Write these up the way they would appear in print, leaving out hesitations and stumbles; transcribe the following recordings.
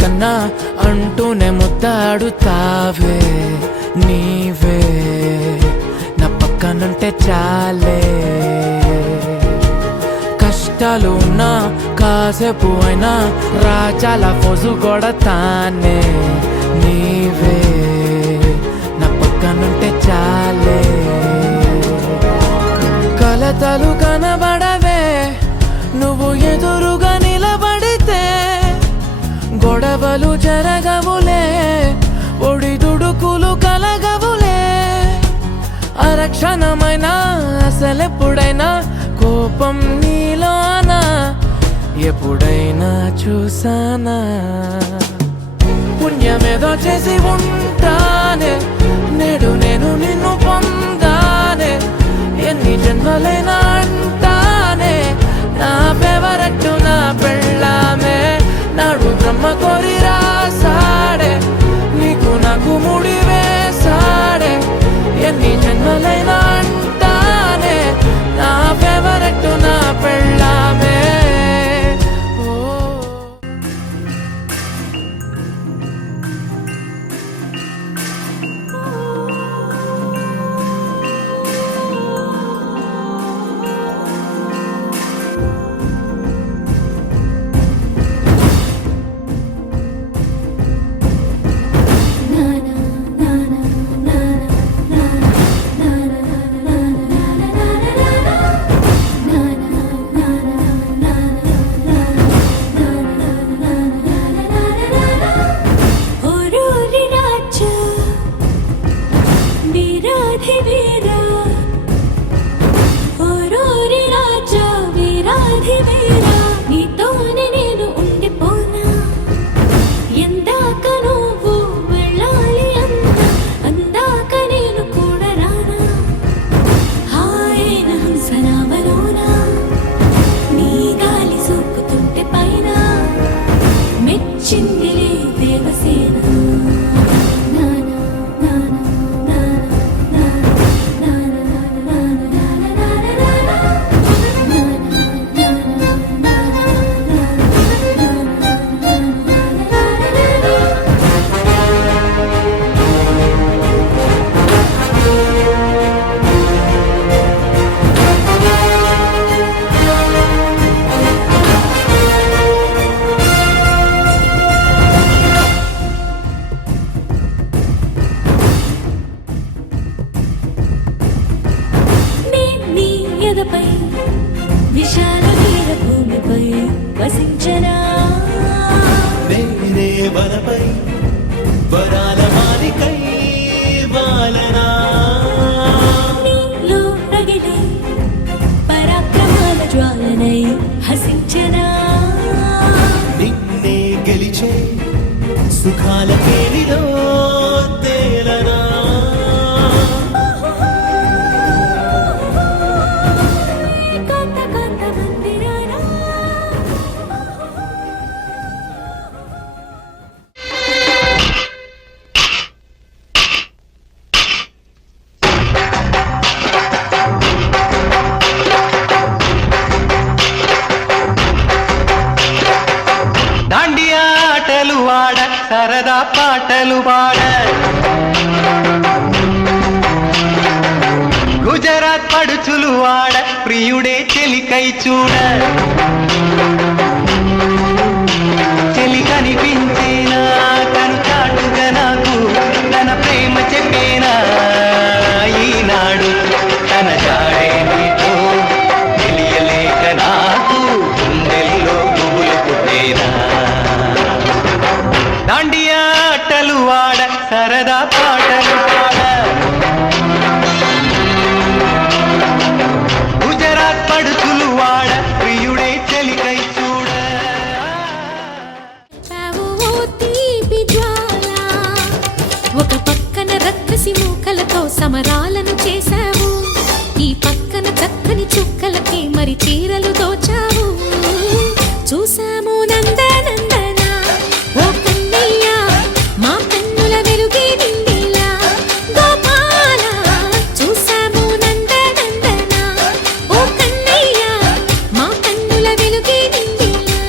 కన్నా అంటూనే ముద్దాడుతావే నీవే నా పక్కనుంటే చాలే. కష్టాలు ఉన్నా కాసేపు అయినా రాజాల ఫోజు కొడతానే నీవే నా పక్కనుంటే చాలే. కలతలు కనబడవే నువ్వు ఎదురుగా నిలబడితే, గొడవలు జరగవులే ఒడిదుడుకులు కలగవులే. అరక్షణమైనా అసలెప్పుడైనా కోపం నీలోనా ఎప్పుడైనా చూసానా? పుణ్యమేదో చేసి ఉంటానే నేడు నేను నిన్ను పొందానే. ఎన్ని జన్మలైనా అంటానే నా ఫేవరెట్ నా పెళ్ళామే. నాడు బ్రహ్మ కోరి రాసాడే నీకు నాకు ముడి వేసాడే. ఎన్ని జన్మలైనా అంటానే నా ఫేవరెట్ నా పెళ్ళామే. విశాల నీల భూమిపై వసించనా నేనే వనపై వరాల మాలికై వాలనా. నీలో రగిలే పరాక్రమాల జ్వాలనై హసించనా. నిన్నే గెలిచే సుఖాల కేలిలో తేలనా. సరదా పాటలు పాడ గుజరాత్ పడుచులు వాడ ప్రియుడే చెలికై చూడ. చెలి కనిపించేనా తను చాటుగా నాకు తన ప్రేమ చెప్పేనా. ఈనాడు తన జాడే నీతో తెలియలేక నాకు గుండెల్లో పువ్వులు పుట్టేనా. దాండియా ఆటలు వాడ సరదా పాటలు పాడ గుజరాత్ పడుచులు వాడ ప్రియుడే చెలికై చూడ. ఒక పక్కన రక్కసి మూకలతో సమరాలను చేశావు, ఈ పక్కన చక్కని చుక్కలకి మరి చీరలు దోచావు. చూసాము నందనందన ఓ కన్నయ్య మా కన్నుల వెలుగే నిండిలా. గోపాల చూసాము నందనందన ఓ కన్నయ్య మా కన్నుల వెలుగే నిండిలా.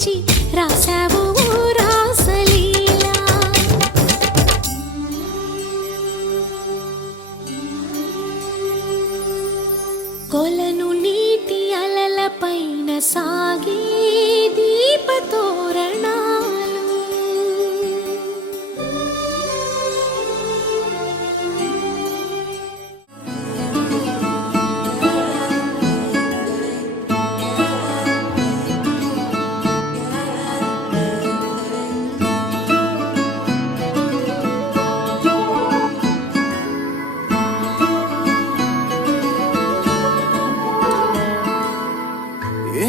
మార్చి రాసావు రాసలీలా. కొలను నీటి అలల పైన సాగే దీపతోరణాలు.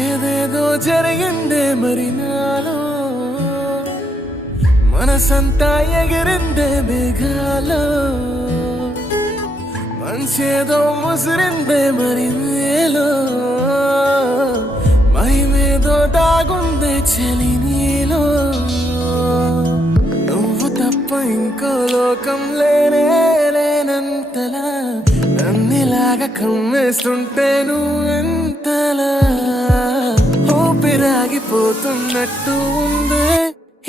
ఏదేదో జరిగిందే మరి నాలో, మనసంతా ఎగిరిందే మేఘాలో, మనసేదో ముసిరిందే మరి నేలో, మహిమేదో దాగుందే చలి నీలో. నువ్వు తప్ప ఇంకో లోకం లేనే లేనంతలా, నన్నిలాగా కమ్మేస్తుంటే నువ్వెంతలా, ఊపిరాగిపోతున్నట్టు ఉందే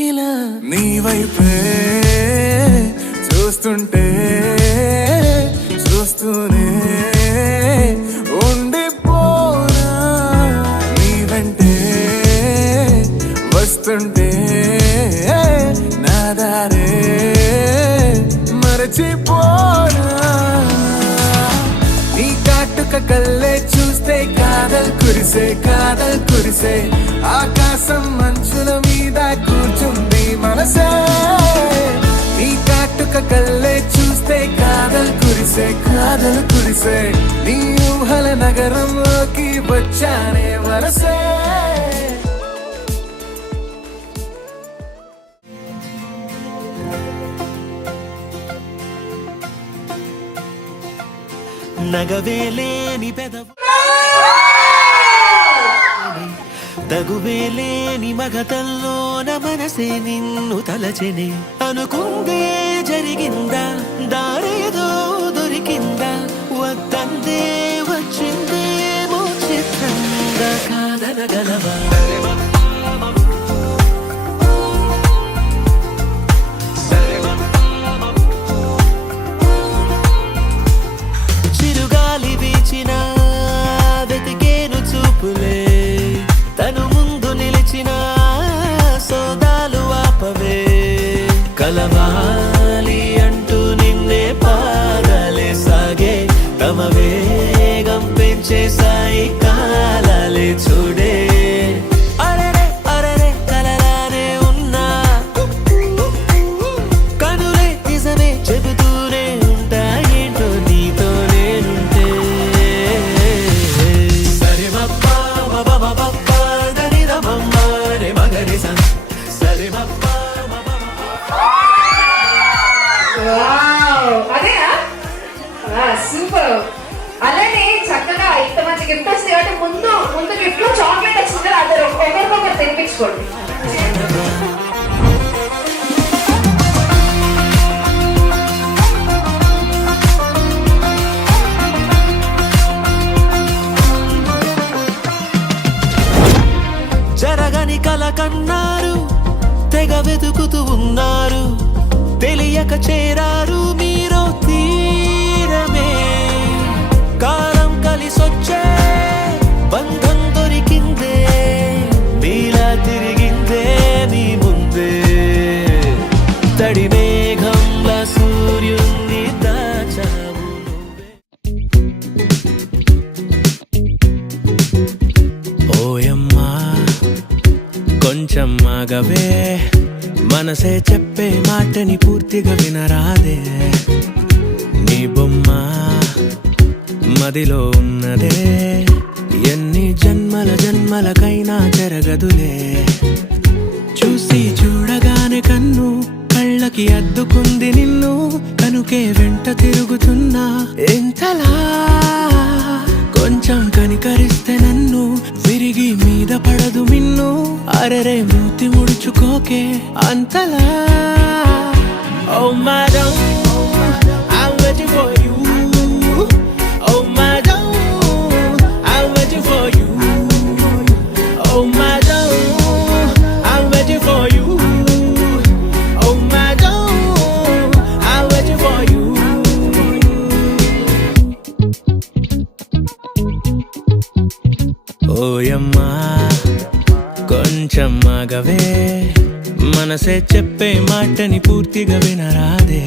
ఇలా. నీ వైపే చూస్తుంటే చూస్తూనే ఉండిపోనా, నీ వెంటే వస్తుంటే నా దారే మరచిపోనా. నీ కాటుక కళ్ళే చూస్తే కాదల్ కురిసే కాదల్ కురిసే, ఆకాశం మంచుల మీద కూర్చుంది మనసే. నీ కాటుక కళ్ళే చూస్తే కాదల్ కురిసే కాదల్ కురిసే, నీ ఊహల నగరంలోకి వచ్చానే వరసే. నగవేలేని పెదవు తగువేలేని మగతల్లోన మనసే నిన్ను తలచెనే. అనుకుందే జరిగిందా, దారేదో దొరికిందా, వద్దందే వచ్చిందేమో చిత్రంగా, కాదనగలవా. చిరుగాలి వీచిన వెతికేను చూపులే, తను ముందు నిలిచిన సోదాలు ఆపవే. కలవాలి అంటూ నిన్నే పాదాలే సాగే, తమ వేగం పెంచేసాయి కాలాలే చూడే. అరెరే అరెరే కలలానే ఉన్నా, కనులే నిజమే చెబుతూనే ఉంటాయేంటో నీతో నేనుంటే. సరే మప్పా మబబబప్పా దరిదమమ్మ రే మగరిస, సరే మప్పా అదేనా సూపర్. అలానే చక్కగా ఇంత మంచి గిఫ్ట్ వస్తుంది కాబట్టి ముందు గిఫ్ట్ లో చాక్లెట్ వచ్చింది కదా, అందరూ ఒకరికొకరు తినిపించుకోండి. జరగని కల కన్నారు, తెగ వెతుకుతూ ఉన్నారు, తెలియక చేరారు మీరు తీరమే. కాలం కలిసొచ్చే బంధం దొరికిందే, నీలా తిరిగిందే నీ ముందే. తడి మేఘంలా సూర్యున్ని దాచావు నువ్వే. ఓయమ్మా కొంచెం ఆగవే, మనసే చెప్పే మాటని పూర్తిగా వినరాదే. నీ బొమ్మ మదిలో ఉన్నదే, ఎన్ని జన్మలకైనా జరగదులే. చూసి చూడగానే కన్ను కళ్ళకి అద్దుకుంది నిన్ను, కనుకే వెంట తిరుగుతున్నా ఎంతలా. కొంచెం కనికరిస్తే నన్ను విరిగి మీద పడదు మిన్ను, అరెరే మూతి ముడుచుకోకే అంతలా. Oh madam, I'm waiting for you. Oh madam, I'm waiting for you. Oh madam, కొంచెం ఆగవే మనసే చెప్పే మాటని పూర్తిగా వినరాదే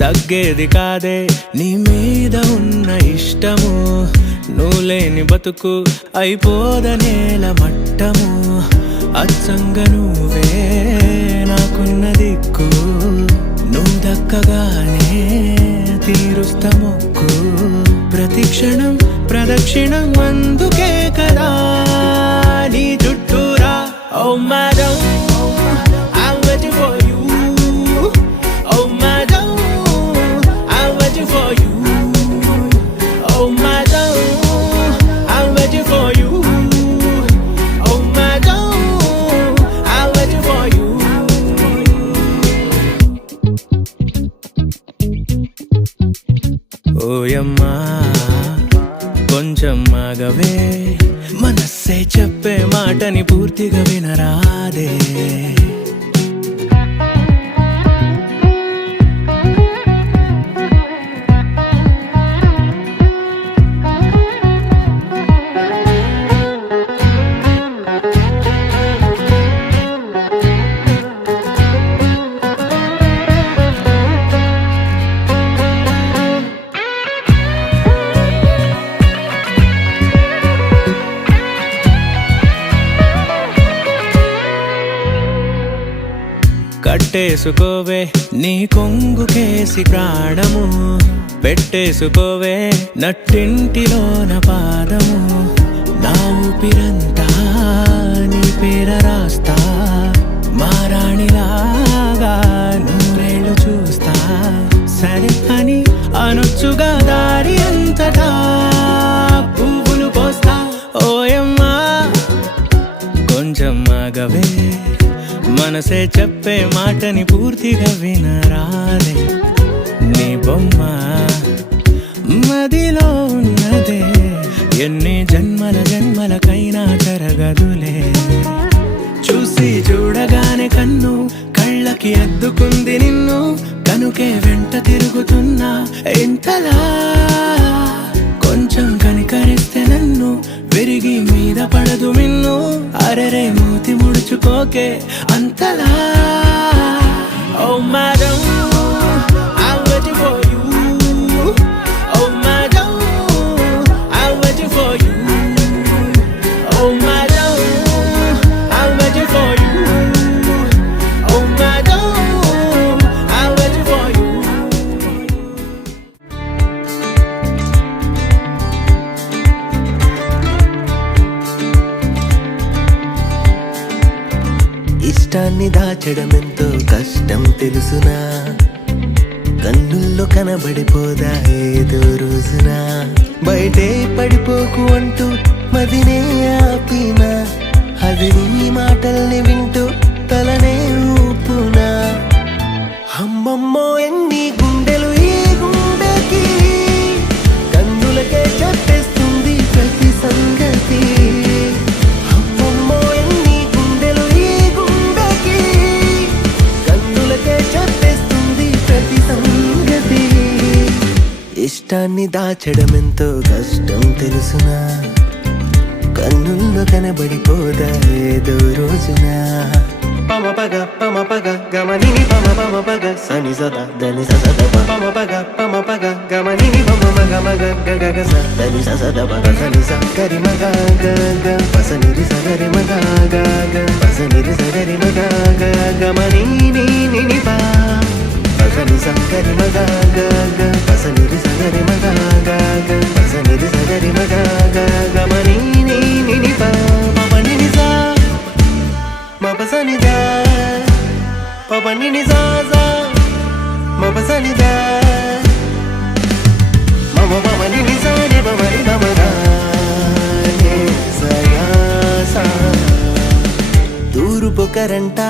తగ్గేది కాదే నీ మీద ఉన్న ఇష్టము నువ్వు లేని బతుకు అయిపోదనేల మట్టము అచ్చంగా నువ్వే నాకున్న దిక్కు నువ్వు దక్కగానే తీరుస్తా మొక్కు ప్రతి క్షణం ప్రదక్షిణం అందుకే కదా నీ చుట్టూరా ఓ madam I'm waiting for you oh madam I'm waiting for you oh madam I'm waiting for you oh madam I'm waiting for you ఓయమ్మా కొంచెం ఆగవే మనస్సే చెప్పే మాటని పూర్తిగా వినరాదే కట్టేసుకోవే నీ కొంగుకేసి ప్రాణము పెట్టేసుకోవే నట్టింటిలోన పాదము నా ఊపిరంతా నీ పేర రాస్తా మారాణిలాగా నూరేళ్ళు చూస్తా సరే అని అనొచ్చుగా దారి అంతటా పువ్వులు పోస్తా ఓయమ్మా కొంచెం ఆగవే మనసే చెప్పే మాటని పూర్తిగా వినరాదే నీ బొమ్మ మదిలో ఉన్నదే ఎన్ని జన్మలకైనా జరగదులే చూసి చూడగానే కన్ను కళ్ళకి అద్దుకుంది నిన్ను కనుకే వెంట తిరుగుతున్నా ఎంతలా కొంచెం కనికరిస్తే నన్ను విరిగి మీద పడదు మిన్ను అరెరే మూతి ముడుచుకోకే అంతలా ఓ madam I'm waiting for you oh madam I'm waiting for you oh madam I'm waiting for you oh madam I'm waiting for you ఇష్టాన్ని దాచడం ఎంతో కష్టం తెలుసునా కన్నుల్లో కనబడిపోదా ఏదో రోజున బయటే పడిపోకు అంటూ మదినే ఆపినా అది నీ మాటల్ని వింటూ తలనే ఊపునా అమ్మమ్మో ఎన్ని గుండెలు ఈ గుండెకి కన్నులకే చెప్పేస్తుంది ప్రతి సంగతి ఇష్టాన్ని దాచడం ఎంతో కష్టం తెలుసునా కన్నుల్లో కనబడిపోదా ఏదో రోజున పమ పగ గమనిని పమ పగ సని సదా దని సద పమ పగ గమనిని పమ మగ గగ సని సద పగ సని సరి మగ గగ పసని రి సగరి మగ గగ పసని రి సగరి మగ గమనిని నిని పా పసని సగరి మగ గగ పసని రి సగరి మగ గగ పసని రి సగరి మగ గమనిని నిని పా పని ని సా మపసని దా పని ని సా సా మపసని దా మమ పని ని సా ని పని మమగా నే సయా సా తూర్పు ఒకరంట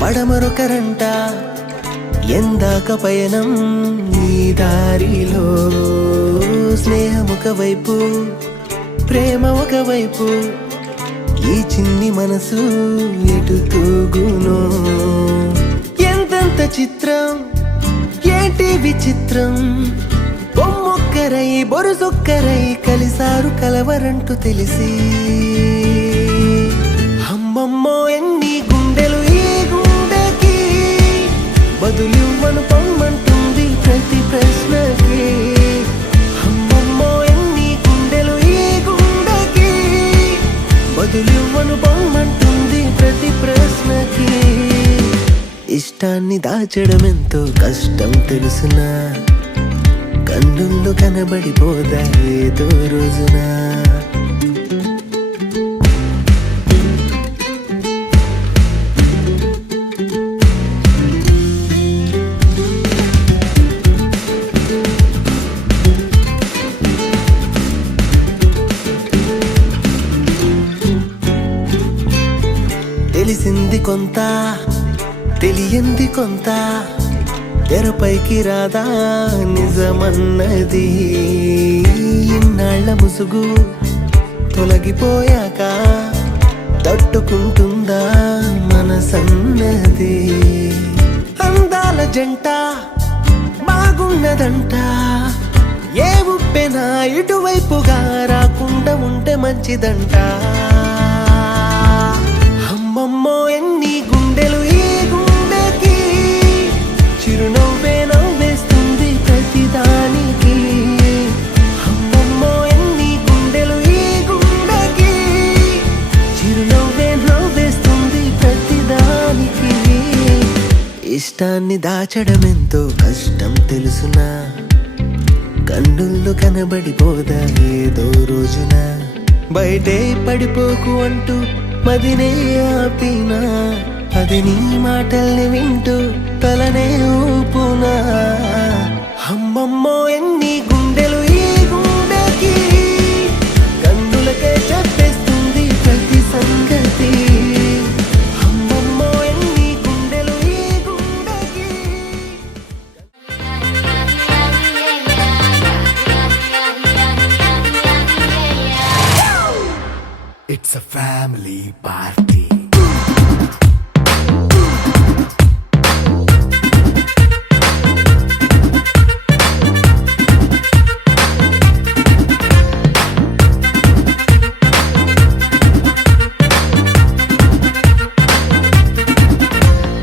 పడమరొకరంట ఎందాక పయనం ఈ దారిలో స్నేహం ఒకవైపు ప్రేమ ఒకవైపు ఈ చిన్ని మనసు ఎటు తూగునో ఎంతెంత చిత్రం ఏంటి విచిత్రం బొమ్మొక్కరై బొరుసొక్కరై కలిసారు కలవరంటూ తెలిసి అమ్మమ్మో ఎన్ని గుండెలు ఈ గుండెకి బదులివ్వను పొమ్మంటుంది ప్రతి ప్రశ్నకి అమ్మమ్మో ఎన్ని గుండెలు ఈ గుండెకి బదులివ్వను పొమ్మంటుంది ప్రతి ప్రశ్నకి ఇష్టాన్ని దాచడం ఎంతో కష్టం తెలుసునా కన్నుల్లో కనబడిపోదా ఏదో రోజున తెలిసింది కొంత తెలియంది కొంత తెరపైకి రాదా నిజమన్నది ఇన్నాళ్ల ముసుగు తొలగిపోయాక తట్టుకుంటుందా మనసన్నది అందాల జంట బాగున్నదంట ఏ ఉప్పెనా ఇటువైపుగా రాకుండా ఉంటే మంచిదంట అమ్మమ్మో ఎన్ని గుండెలు ఈ గుండెకి చిరునవ్వే నవ్వేస్తుంది ప్రతిదానికి అమ్మమ్మో ఎన్ని గుండెలు ఈ గుండెకి చిరునవ్వే నవ్వేస్తుంది ప్రతిదానికి ఇష్టాన్ని దాచడం ఎంతో కష్టం తెలుసునా కన్నుల్లో కనబడిపోదా ఏదో రోజున బయటే పడిపోకు అంటూ మదినే ఆపినా అది నీ మాటల్ని వింటూ తలనే ఊపునా అమ్మమ్మో ఎన్ని గుండెలు ఈ గుండెకి కన్నులకే చెప్పేస్తుంది ప్రతి సంగతి అమ్మమ్మో ఎన్ని గుండెలు ఈ గుండెకి It's a family party.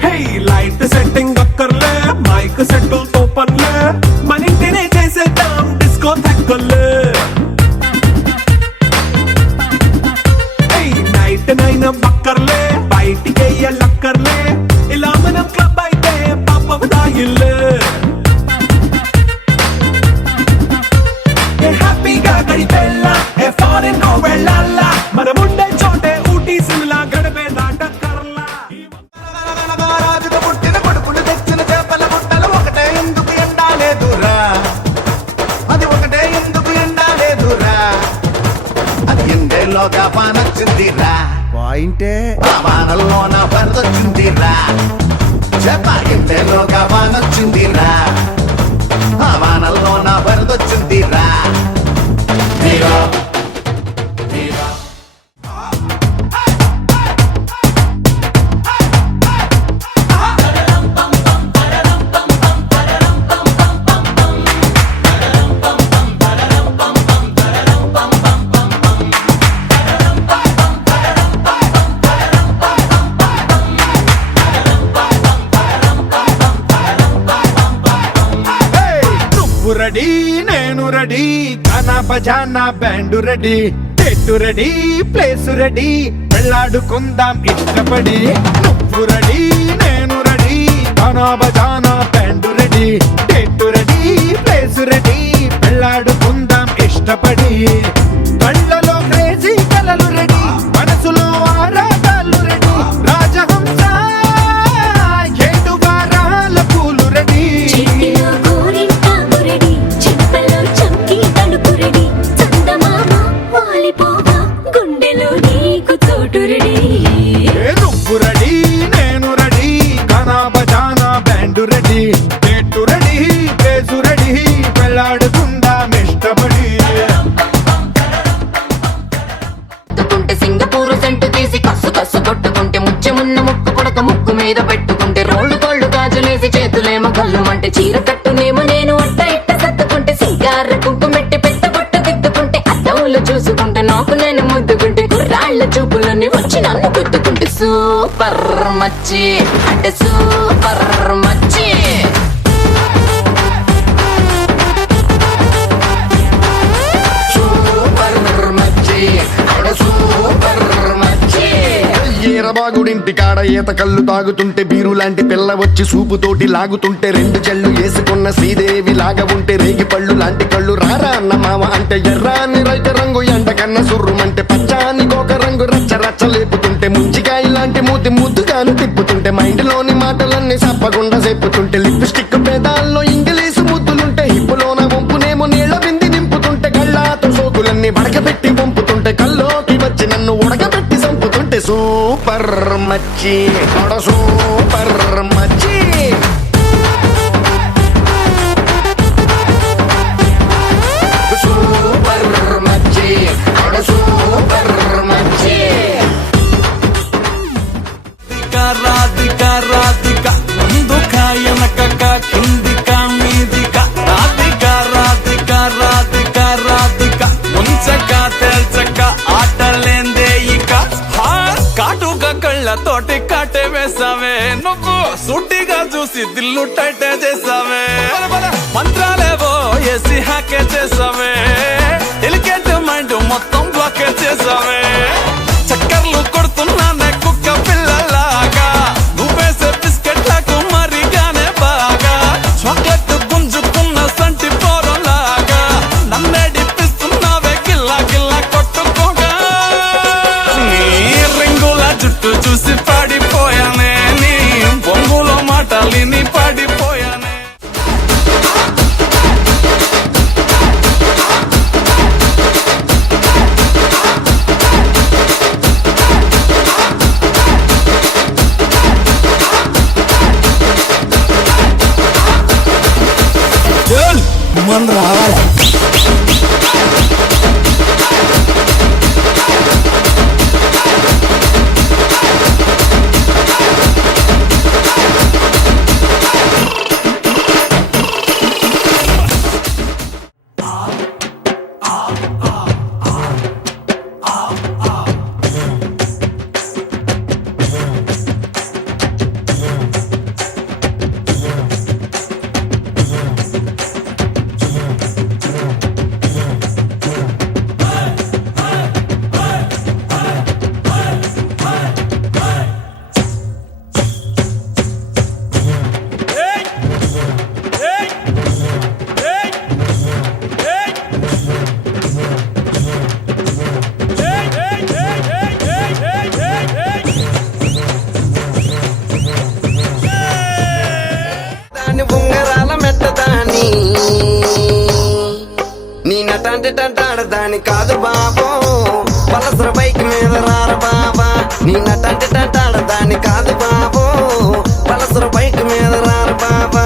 Hey, light setting అక్కర్లే మైక్ సెట్టు తో పర్లే మన ఇంటినే చేసేద్దాం డిస్కో తక్కర్లే నైట్ నైన్ బక్కర్లే బయటికి లక్కర్లే ఇలా మనం క్లబ్ అయితే పాప దాయిల్లే హ్యాపీగా గడిపెళ్ళ ఫారెన్ నో వెళ్ళాల మనం ఉండే చోటే ఊటీ సిమ్లా గడిపే దాటక్కర్లా రాజుగా పుట్టిన కొడుకులు తెచ్చిన చేపల గుట్టలు ఒకటే ఎందుకు ఎండాలేదురా అది ఒకటే ఎందుకు ఎండాలేదురా అది ఎండేలోగా పానొచ్చిందిరా పాయింటే వానల్లోన వరదొచ్చిందిరా చేప ఎండేలోగా వానొచ్చిందిరా ఆ వానల్లోన వరదొచ్చిందిరా నీరో రెడీ నేను రెడీ గానా బజానా బ్యాండ్ రెడీ చెట్టు రెడీ ప్లేస్ రెడీ వెళ్ళాడుకుందాం ఇష్టపడి నువ్వు రెడీ నేను రెడీ గానా బజానా బ్యాండ్ రెడీ చెట్టు రెడీ ప్లేస్ రెడీ వెళ్ళాడుకుందాం ఇష్టపడి కళ్ళలో క్రేజీ కలలు రెడీ మనసులో ఆరాటాలు రెడీ రాజహంస ఏడు వారాల పూలు రెడీ చిన్నిలో గోరింటాకు రెడీ చెంపలో చంకి తడుపు రెడీ చందమామ వాలిపోగా గుండెలో నీకు చోటు రెడీ నువ్వు మీద పెట్టుకుంటే రోళ్ళు కోళ్ళు గాజులేసి చేతులేమో కళ్ళు అంటే చీర కట్టునేమో నేను అట్ట ఇట్ట సర్దుకుంటే సింగార కుంకుమెట్టి పెట్ట బొట్ట దిద్దుకుంటే అద్దంలో చూసుకుంటే నాకు నేను ముద్దుకుంటే కుర్రాళ్ళ చూపులన్నీ వచ్చి నన్ను గుద్దుకుంటే సూపర్ మచ్చి అంటే సూపర్ మచ్చి ఈరబాగుడింటి కాడ ఈత కళ్ళు తాగుతుంటే బీరు లాంటి పిల్ల వచ్చి సూపుతోటి లాగుతుంటే రెండు చెళ్ళు వేసుకున్న శ్రీదేవి లాగా ఉంటే రేగి పళ్ళు లాంటి కళ్ళు రారా అన్న మామ అంటే ఎర్రాని రైతు రంగు ఎండ కన్న సుర్రుమంటే పచ్చాని కోక రంగు రచ్చ రచ్చ లేపుతుంటే ముంచికాయ లాంటి మూతి ముద్దుగాను తిప్పుతుంటే మైండ్లోని మాటలన్నీ సప్పకుండా చెప్పుతుంటే లిప్స్టిక్ పేదాల్లో ఇంగ్లీషు ముద్దులుంటే హిప్పులోన వంపునేమో నీళ్ళ బింది నింపుతుంటే కళ్ళాతో సోకులన్నీ బడకబెట్టి వంపుతుంటే కల్లోకి వచ్చి నన్ను ఉడకబెట్టి చంపుతుంటే సూపర్ మచ్చి సూపర్ మచ్చి సూపర్ మచ్చి సూపర్ మచ్చి రాధిక రాధిక ముందుక వెనకక కిందిక మీదిక రాధిక రాధిక రాధిక రాధిక ముంచక తెల్చక ఆటలేందే ఇక కాటుగా కళ్ళతోటి కాటే వేసావే నువ్వు సూటిగా చూసి దిల్లు టైటే చేసావే మంత్రాలేవో ఏసి హ్యాకే చేసావే డెలికేట్ మైండ్ మొత్తం బ్లాకే చేసావే చక్కర్లు కొడుతున్నానే కుక్క పిల్లలాగా నువ్వేసే బిస్కెట్లకు మరిగానే బాగా చాక్లెట్ గుంజుకున్న సంటి పోరలాగా నన్నేడిపిస్తున్నావే గిల్లా గిల్లా కొట్టుకోగా నీ రింగుల జుట్టు చూసి పాడిపోయానే నీ బొంగులో మాటలిని పాడిపోయానే मन रावाला దాని కాదు బాబో పలసర బైక్ మీద రార బాబా నీ నటంటే దాని కాదు బాబో పలసర బైక్ మీద రార బాబా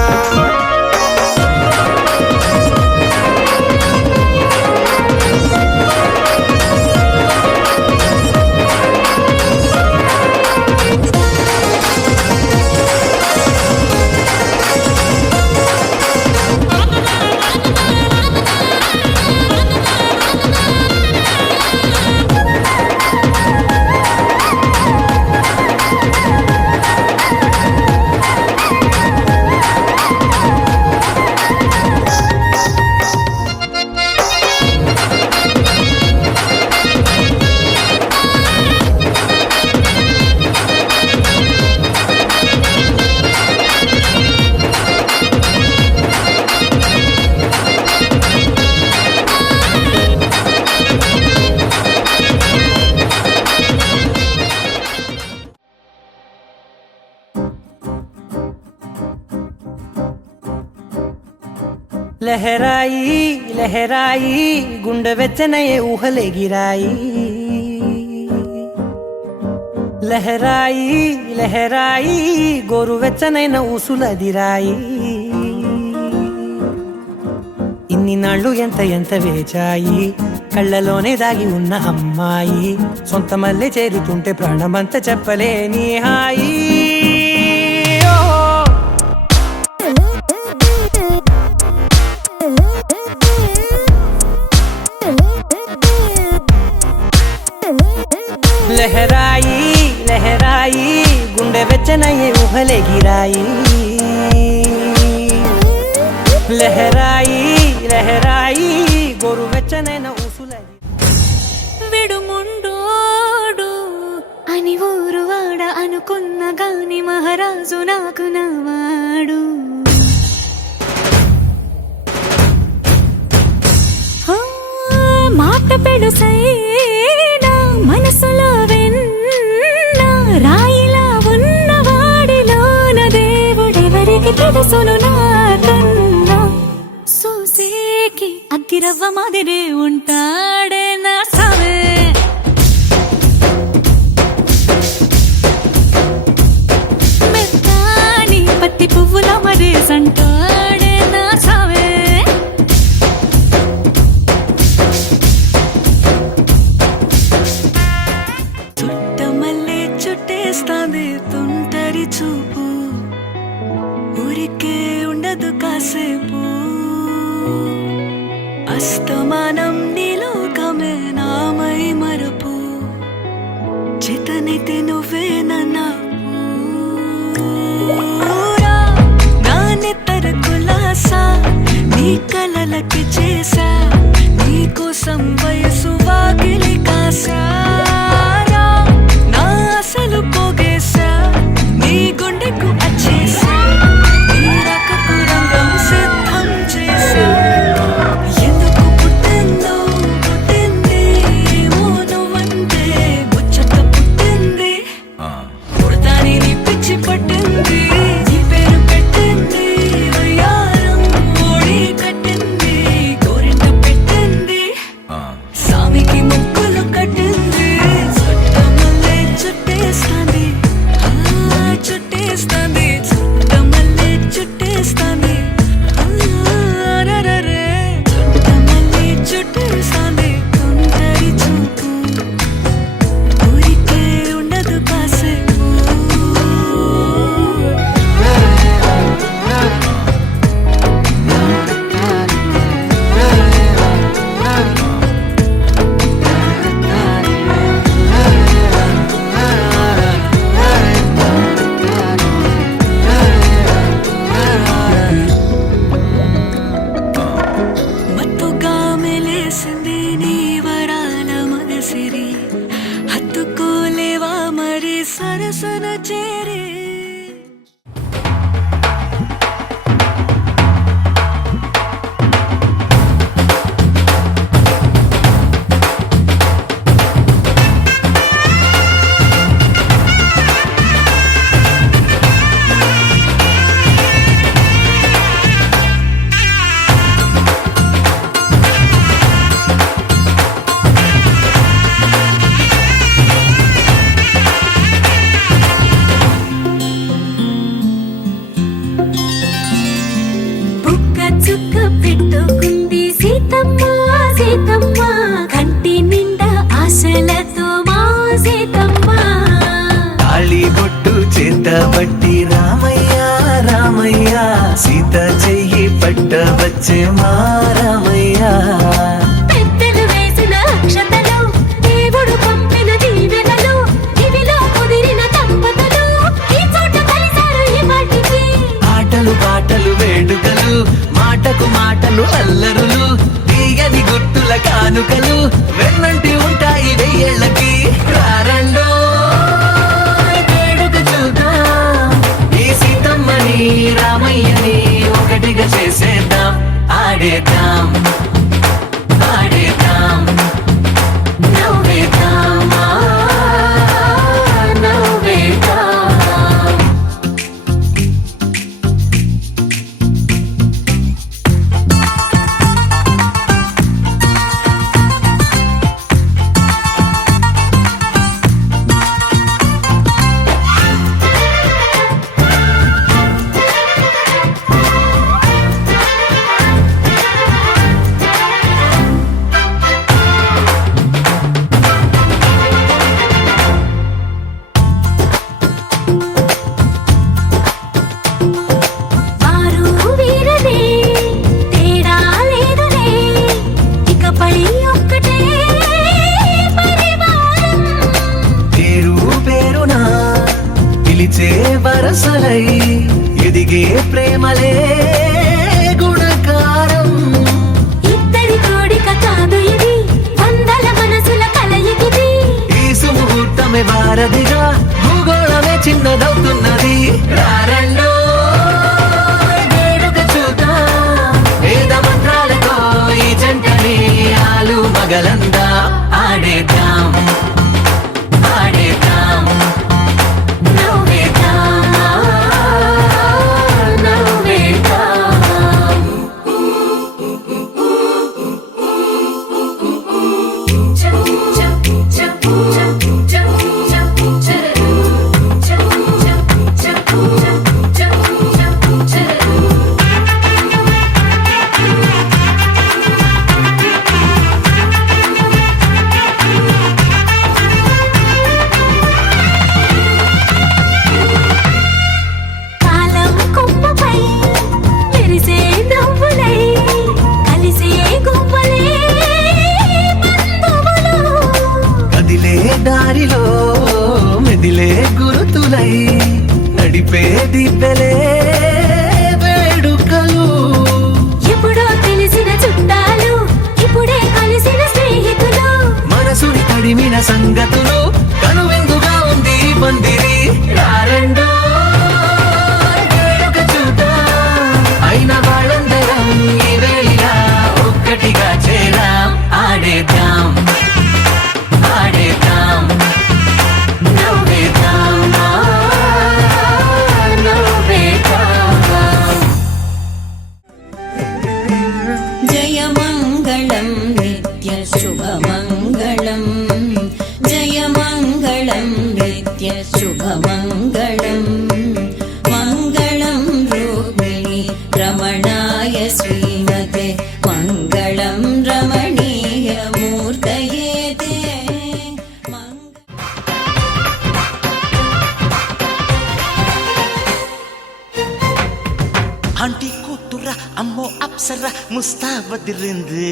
లహరాయి లహరాయి గుండె వెచ్చనయే ఊహలెగిరాయి లహరాయి లహరాయి గోరు వెచ్చనైన ఊసులదిరాయి ఇన్ని నాళ్ళు ఎంత ఎంత వేచాయి కళ్ళలోనే దాగి ఉన్న అమ్మాయి సొంత మల్లె చేరుతుంటే ప్రాణమంతా చెప్పలేని హాయి గుండె వెచ్చనయ్యే ఊహలెగిరాయి లహరాయి లహరాయి గోరు వెచ్చనైన ఊసులగి విడుముండోడు అని ఊరువాడ అనుకున్న గాని మహారాజు నాకు నవాడు మాట పెడుసైనా మనసులో వెన్న రాయిలా ఉన్నవాడిలోన దేవుడెవరికి తెలుసును నాకన్నా సూసేకి అగ్గిరవ్వ మాదిరే ఉంటాడే నా సావే మెత్తాని పత్తి పువ్వుల మరేసంటాడే నా సావే చుట్టమల్లే చుట్టేస్తాంది తుంటరి చూపు ఊరికే ఉండదు కాసేపు అస్తమానం నీలోకమే నామై మరపు చేతనైతే నువ్వే నన్నా నా నెత్తర కులాసా నీ కలలకి చేసా నీ కోసం వయసు వాకిలి కాసా నా అసలు పోగేసా నీ గుండెకు అచ్చేసా నీ రకపు రంగం సిద్ధం చేసా ఎందుకు పుట్టిందో పుట్టింది ఏమో నువ్వంటే ముచ్చట పుట్టింది పుడతాని నీ పిచ్చి పట్టింది నీ పేరు పెట్టింది వయ్యారం ఓడి కట్టింది గోరింట పెట్టింది సామికి ముక్కులు కట్టింది చుట్టమల్లే చుట్టేస్తాంది చుట్టేస్తాంది చుట్టమల్లే చుట్టేస్తాంది రరరే చుట్టమల్లే చుట్టేస్తాంది తుంటరి చూపు ఊరికే ఉండదు కాసేపు మత్తుగా మెలేసింది నీ వరాల మగసిరి హత్తుకోలేవా మరి సరసన చేరి బుక్క చుక్క పెట్టుకుంది సీతమ్మ సీతమ్మ కంటి నిండా ఆశలతో మా సీతమ్మ తాళిబొట్టు చేతబట్టి రామయ్య రామయ్య సీత చెయ్యి పట్ట వచ్చే మా రామయ్య పెద్దలు వేసిన అక్షతలు దేవుడు పంపిన దీవెనలు ఇవిలో కుదిరిన దంపతులు ఈ చోట కలిసారు ఈ వాటికి ఆటలు పాటలు వేడుకలు మాటకు మాటలు అల్లరులు తీయని గుట్టుల కానుకలు వెన్నంటి ఉంటాయి వెయ్యేళ్ళకి రారండో వేడుక చూద్దాం ఈ సీతమ్మని రామయ్యని ఒకటిగా చేసేద్దాం ఆడేద్దాం ఆడేద్దాం నవ్వేద్దాం నవ్వేద్దాం వరసలై ఎదిగే ప్రేమలే గుణకారం. ఇద్దరి కోడిక కాదు ఇది, వందల మనసుల కలయికిది. ఈ సుముహూర్తమే వారధిగా భూగోళమే చిన్నదవుతున్నది. రారండో వేడుక చూద్దాం, వేద మంత్రాలతో ఈ జంటని ఆలు మగలందా ఆడేద్దాం ఆడేద్దాం నవ్వేద్దాం, నవ్వేద్దాం. చప్ చప్ చప్ చప్ చప్ చప్ చరు. చప్ చప్ చప్ చప్ చప్ చప్ చరు. కాలం కొమ్మపై మెరిసే నవ్వులై కలిసే గువ్వలే బంధువులు. కదిలే దారిలో మెదిలే గురుతులై నడిపే దివ్యలే వేడుకలు. ఎప్పుడో తెలిసిన చుట్టాలు, ఇప్పుడే కలిసిన స్నేహితులు. మనసుని తడిమిన సంగతులు కనువిందుగా ఉంది ఈ పందిరి. రారండో వేడుక చూద్దాం, అయిన వాళ్ళందరం ఈ వేళ ఒక్కటిగా చేరాం. ఆడేద్దాం ఆడేద్దాం నవ్వేద్దాం, నవ్వేద్దాం. జయమంగళం నిత్య శుభమంగళం, జయమంగళం నిత్య శుభమంగళం. మంగళం రూపిణి రమణాయ శ్రీమతే, మంగళం రమణీయ మూర్తయే తే. ఆంటీ కూతుర అమ్మో అప్సర ముస్తాబదిరింది,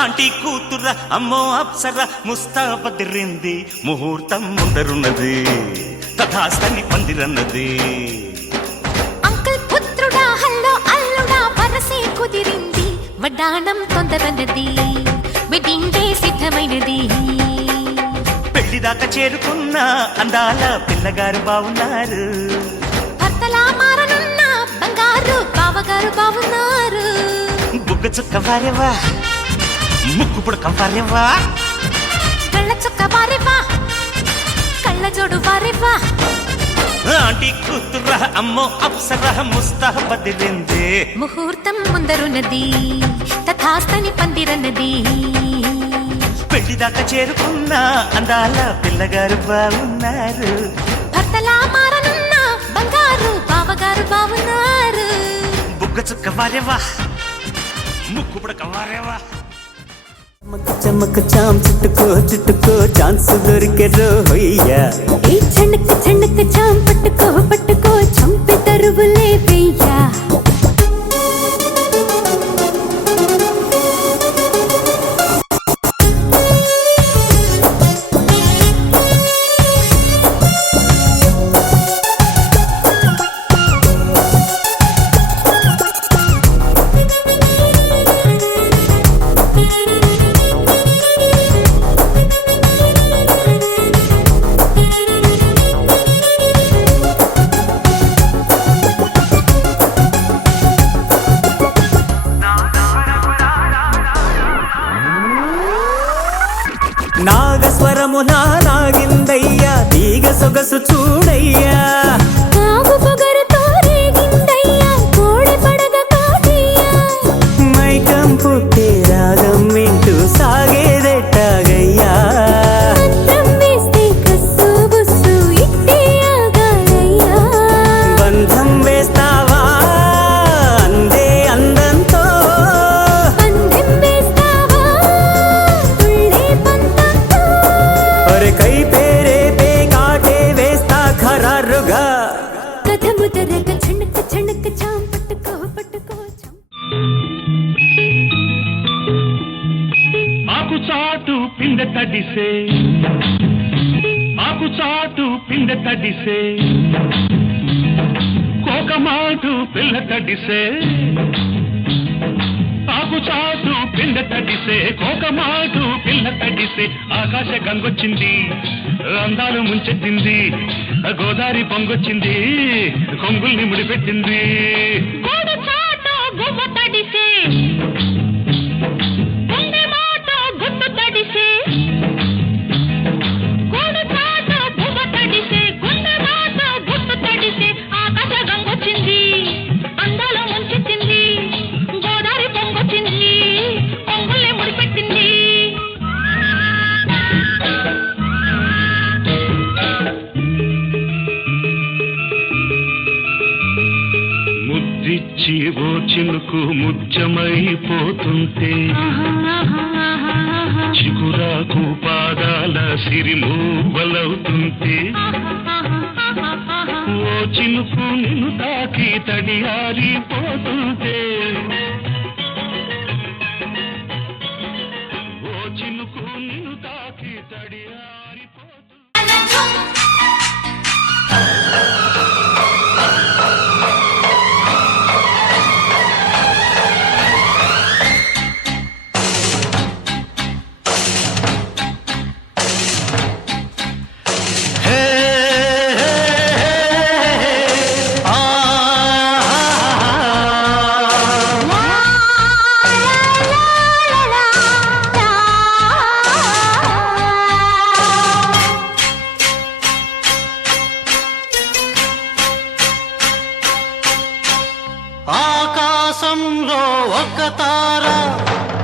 ఆంటీ కూతుర అమ్మో అప్సర ముస్తాబదిరింది. ముహూర్తం ముందరున్నది తథాస్తని పందిరన్నది. అంకుల్ పుత్రుడా హల్లో అల్లుడా వరసే కుదిరింది. వడ్డాణం తొందరన్నది, వెడ్డింగ్ డే సిద్ధమైనది. పెళ్లిదాకా చేరుకున్న అందాల పిల్లగారు బావున్నారు. భర్తలా మారనున్న బంగారు బావగారు బావున్నారు. బుగ్గ చుక్క వారేవా, ముక్కు పుడక వారేవా, కళ్ళ చుక్క వారేవా, కళ్ళ జోడు వారేవా. ఆంటీ కూతుర అమ్మో అప్సర ముస్తాబదిరింది. ముహూర్తం ముందరున్నది తథాస్తని పందిరన్నది. పెళ్లిదాకా చేరుకున్న అందాల పిల్లగారు బావున్నారు. భర్తలా మారనున్న బంగారు బావగారు బావున్నారు. బుగ్గ చుక్క వారేవా, ముక్కు పుడక వారేవా. చమక్ చాం చుట్టుకో చుట్టుకో ఛాన్స్ దొరికే రోయ్యా. ఈ చణక్ చణక్ చాం పట్టుకో పట్టుకో చంపి తరువులే వెయ్యా. నాగస్వరమున నాగిందయ్యా, తీగ సొగసు చూడయ్యా. కావు పొగరుతో రేగిందయ్యా, కోడి పడగ కాటయ్యా. మైకం పుట్టే రాగం వింటూ సాగేదెట్టాగయ్యా. మంత్రం వేస్తే కస్సు బుస్సు ఇట్టే ఆగాలయ్యా. బంధం వేస్తావా అందే అందంతో, పందెం వేస్తావా తుళ్ళే పంతంతో. ఒరే కై పేరే పే కాటే వేస్తా ఖరారుగా. కథ ముదరక చణక్ చణక్ చాం పట్టుకో పట్టుకో చాం. ఆకు చాటు పిందె తడిసే, ఆకు చాటు పిందె తడిసే, కోకమాటు పిల్ల తడిసే ఆకు చాటు పిండ తడిసే కోకమాటు పిల్ల తడిసే ఆకాశ గంగొచ్చింది అందాలు ముంచెత్తింది గోదావరి పొంగొచ్చింది కొంగుల్ని ముడిపెట్టింది ముద్దిచ్చి ఓ చినుకు ముచ్చమైపోతుంటే చిగురాకు పాదాల సిరిమూవలవుతుంటే ఓ చినుకు నిన్ను తాకి తడియారిపోతుంటే ఓ చినుకు నిన్ను తాకి తడియారిపోతుంటే ఆకాశంలో ఒక తార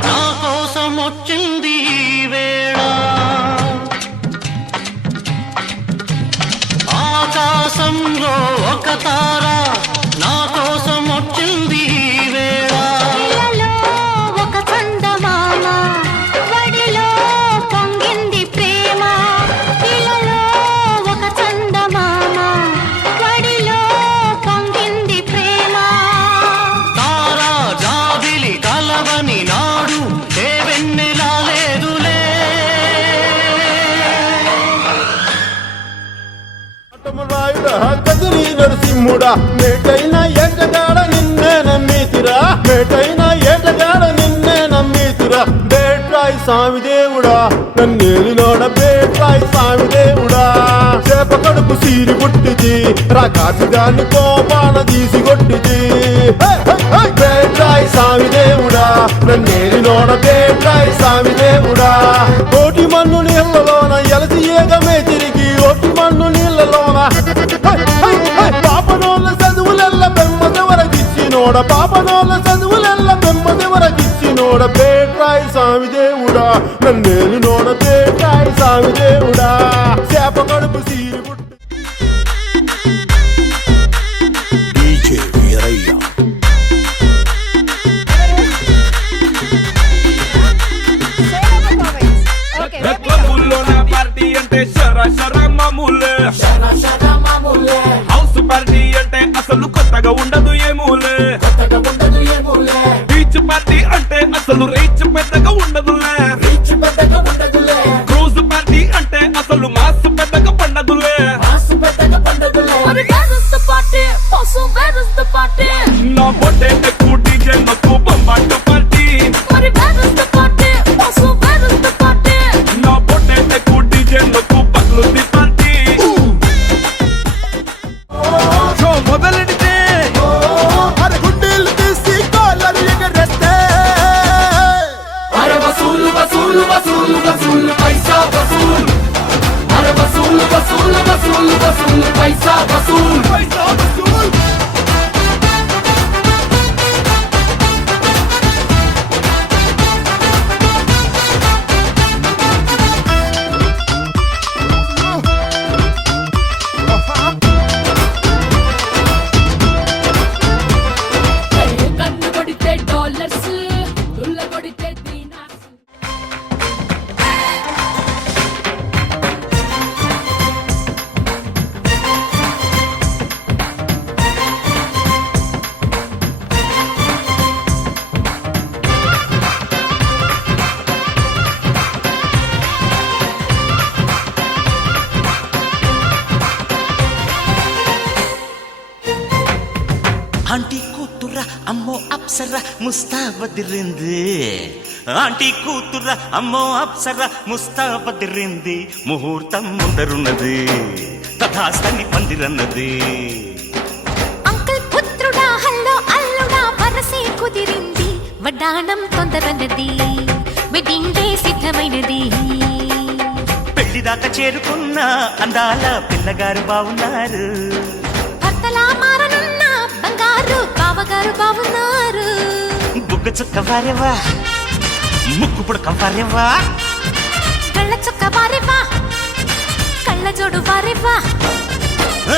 నా కోసం వచ్చింది ఈ వేళ ఆకాశంలో ఒక తార నా కోసం వచ్చింది ఈ వేళ ఒక చందమామ వడిలో పొంగింది ప్రేమ ఇలలో ఒక చందమామ వడిలో పొంగింది ప్రేమ తారా జాబిలి కలవని నాడు ఏ వెన్నెలా లేదులే కదిరి నరసింహుడా మేటైన ఏటగాడ నిన్నే నమ్మితిరా మేటైన ఏటగాడ నిన్నే నమ్మితిరా బేట్రాయి స్వామి దేవుడా నన్నేలినోడ బేట్రాయి స్వామి దేవుడా చేప కడుపు సీరి పుట్టిది రాకాసిగాన్ని కోపాన తీసి కొట్టిది బేట్రాయి స్వామి దేవుడా నన్నేలినోడ బేట్రాయి స్వామి దేవుడా కోటి మన్ను నీళ్ళలోన ఎలసి ఏగమే తిరిగి ఓటి మన్ను నీళ్ళలోన పాపనోళ్ళ చదువులెల్ల బెమ్మదెవరకిచ్చినోడ పాపనోళ్ళ చదువులెల్ల బెమ్మదెవరకిచ్చినోడ బేట్రాయి స్వామి దేవుడా నన్నేలు నోడ బేట్రాయి స్వామి దేవుడా చేప కడుపు సీరి పుట్టి పార్టీ అంటే హౌస్ పార్టీ అంటే అసలు కొత్తగా ఉండదు ఏమూలే బీచ్ పార్టీ అంటే అసలు రీచ్ పెద్దగా ఉండదులే క్రూజ్ పార్టీ అంటే అసలు మాస్ పెద్దగా పండదులే నా బొట్టే ఎక్కువ డీజే నాకు బొమ్మాట పార్టీ నా బొట్టే ఎక్కువ డీజే నాకు పగ్లుది పార్టీ షో మొదలెడితే అరే గుండెలు తీసి కాళ్ళని ఎగరేస్తే అరే వసూలు వసూలు వసూలు వసూలు పైసా వసూలు అరే వసూలు వసూలు వసూలు వసూలు పైసా వసూలు ఆంటీ కూతుర అమ్మో అప్సర ముస్తాబదిరింది ఆంటీ కూతుర అమ్మో అప్సర ముస్తాబదిరింది ముహూర్తం ముందరున్నది తథాస్తని పందిరన్నది అంకుల్ పుత్రుడా హల్లో అల్లుడా వరసే కుదిరింది వడ్డాణం తొందరన్నది వెడ్డింగ్ డే సిద్ధమైనది పెళ్లిదాకా చేరుకున్న అందాల పిల్లగారు బావున్నారు భర్తలా మారనున్న బంగారు బావగారు బావున్నారు బుగ్గ చుక్క వారేవా ముక్కు పుడక వారేవా కళ్ళ చుక్క వారేవా కళ్ళ జోడు వారేవా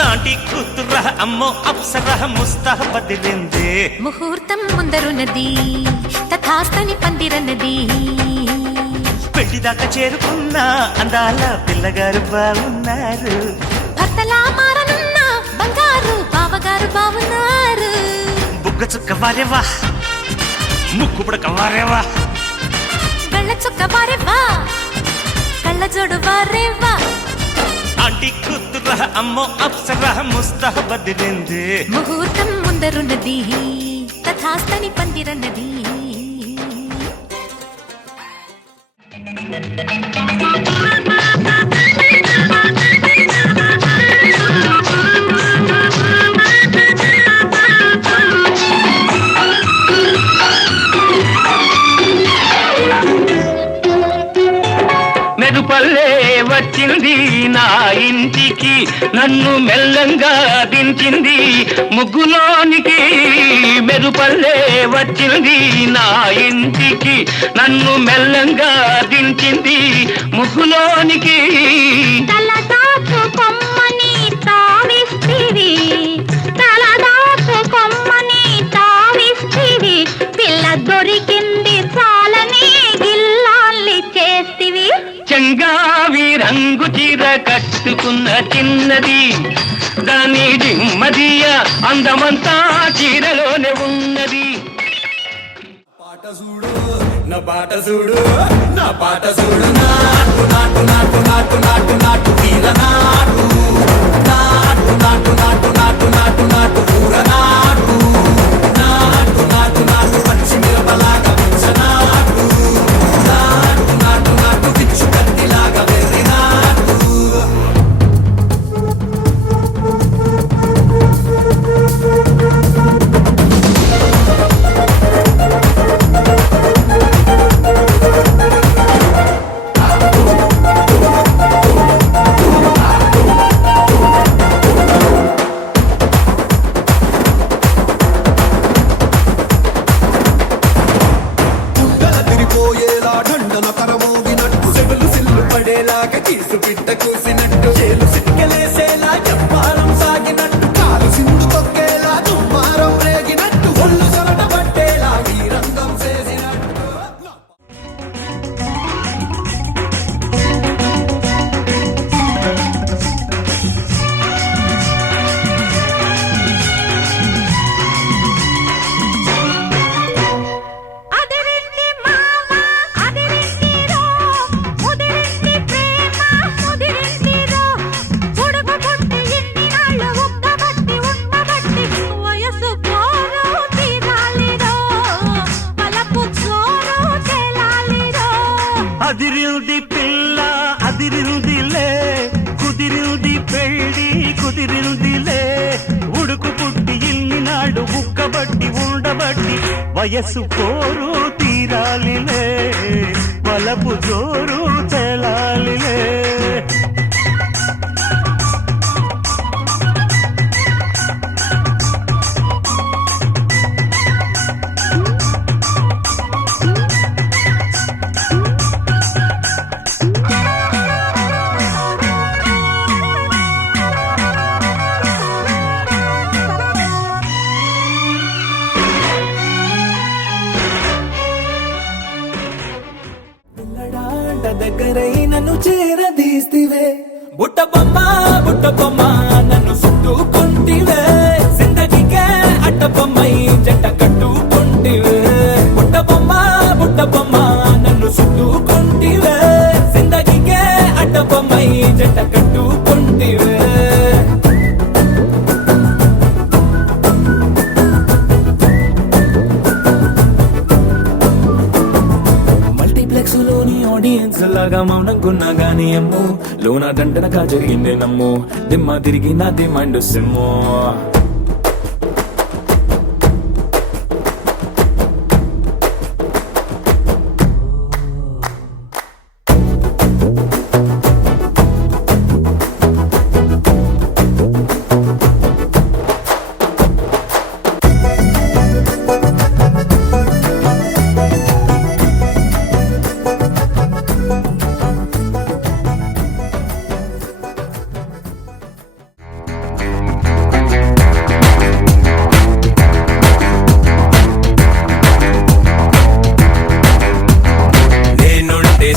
ఆంటీ కూతుర అమ్మో అప్సర ముస్తాబదిరింది ముహూర్తం ముందరున్నది తథాస్తని పందిరన్నది పెళ్లిదాకా చేరుకున్న అందాల పిల్లగారు బాగున్నారు భర్తలా మారనున్న బంగారు బావగారు బావున్నారు బుగ్గ చుక్క వారేవా ముక్కు పుడక వారేవా కళ్ళ చుక్క వారేవా కళ్ళ జోడు వారేవా ఆంటీ కూతుర అమ్మో అప్సర ముస్తాబదిరింది ముహూర్తం ముందరున్నది తథాస్తని పందిరన్నది మెరుపల్లే వచ్చింది నా ఇంటికి నన్ను మెల్లంగా దించింది ముగ్గులోనికి మెరుపల్లే వచ్చింది నా ఇంటికి నన్ను మెల్లంగా దించింది ముగ్గులోనికి తలదాచు కొమ్మని తావిస్తివి తలదాచు కొమ్మని తావిస్తివి పిల్ల దొరికింది చాలని గిల్లాల్ని చేస్తివి చెంగావి రంగు చీర కట్టుకున్న చిన్నది దాని దిమ్మదియ అందమంతా చీరలోనే ఉన్నది పాట చూడు నా పాట చూడు నా పాట చూడు నాటు నాటు నాటు నాటు నాటు నాటు తీర నాటు నాటు నాటు నాటు నాటు నాటు నాటు పూర నాటు నాటు నాటు నాటు పచ్చి మిరపలాగా పిచ్చ నాటు నాటు నాటు నాటు పిచ్చు కత్తిలాగా వెర్రి నాటు తిరిపోయేలా ఢండన కరమోగినట్టు సెవెలు సిల్లు పడేలాగా కీసు పిట్ట కూసినట్టు చేలు సిటికెలేసేలా చెప్పారం సాగినట్టు కాలు సింధు తొక్కేలా దుమ్మారం రేగినట్టు ఒళ్ళు సొరట పట్టేలా ఈ రంగం చేసినట్టు అదిరింది మామ అదిరింది రో ముదిరింది ప్రేమ ముదిరింది రో ఉడుకు పుట్టి ఇన్ని నాళ్ళు ఉక్కబట్టి ఉండబట్టి వయసు పోరు తీరాలిరో పలపు జోరు తేలాలిరో అదిరింది పిల్ల అదిరిందిలే కుదిరింది పెళ్ళి కుదిరిందిలే ఉడుకు పుట్టి ఇన్ని నాడు ఉక్కబట్టి ఉండబట్టి వయస్సు పోరు తీరాలిలే వలపు జోరు తెలాలిలే పిల్లడాంట దగ్గరై నన్ను చేరదీస్తివే బుట్ట బొమ్మ నన్ను చుట్టుకుంటివే జిందగీకే అట్ట బొమ్మై జంట కట్టుకుంటివే బుట్ట బొమ్మ నన్ను చుట్టుకుంటివే జిందగీకే అట్ట బొమ్మై జంట కట్టుకుంటివే బానిసలాగా మౌనంకున్నా గానీ అమ్ము లోన దండనగా జరిగిందే నమ్ము దిమ్మ తిరిగి నా దిమ్మండు సిమ్ము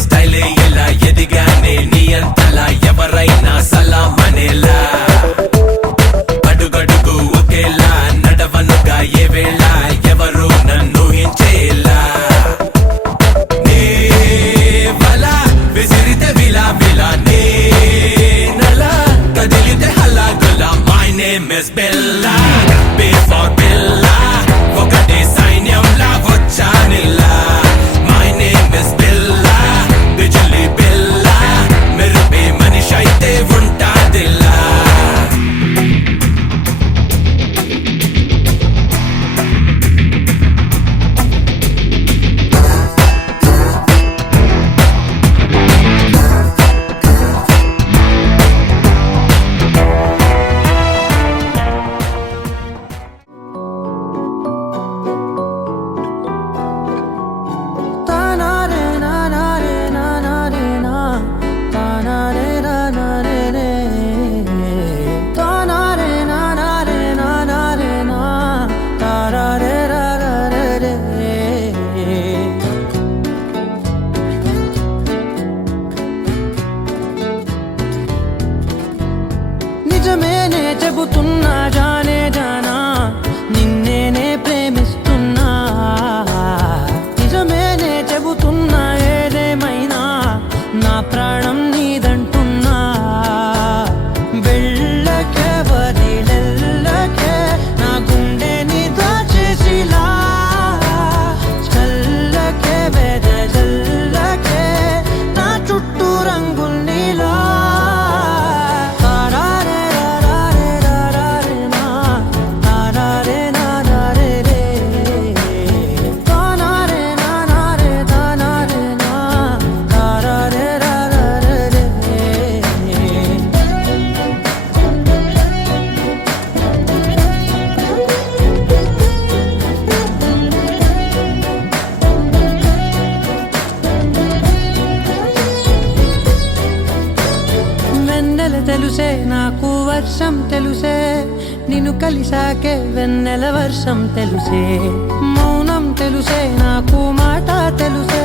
స్టైలే ఎలా ఎదిగానే నీ అంతలా ఎవరైనా సలామనేలా అడుగడుగు ఒకేలా నడవనుగా ఏ వేళ ఎవరు నన్ను హించేలా నే వల విసిరితే విలా విలా నే నలా కదిలితే హల్లా గుల్లా my name is Bella before Bella ఒకటే సైన్యంలా వచ్చానిలా మై నేమ్ ఇస్ బెల్లా బిజలి బెల్లా మెరుపే మనిషి అయితే ఉంటాదిల్లా నిజమేనే చెబుతున్నా జానే జానా నిన్నేనే ప్రేమిస్తున్నా నిజమేనే చెబుతున్నా ఏదేమైనా నా ప్రాణం నీదంటున్నా వెళ్ళకే వదిలెల్లకే నా గుండె నీ దాచేసిలా చల్లకే వెదజల్లకే నా చుట్టూ రంగులు నీలా తెలుసే నాకు వర్షం తెలుసే నిన్ను కలిసాకే వెన్నెల వర్షం తెలుసే మౌనం తెలుసే నాకు మాట తెలుసే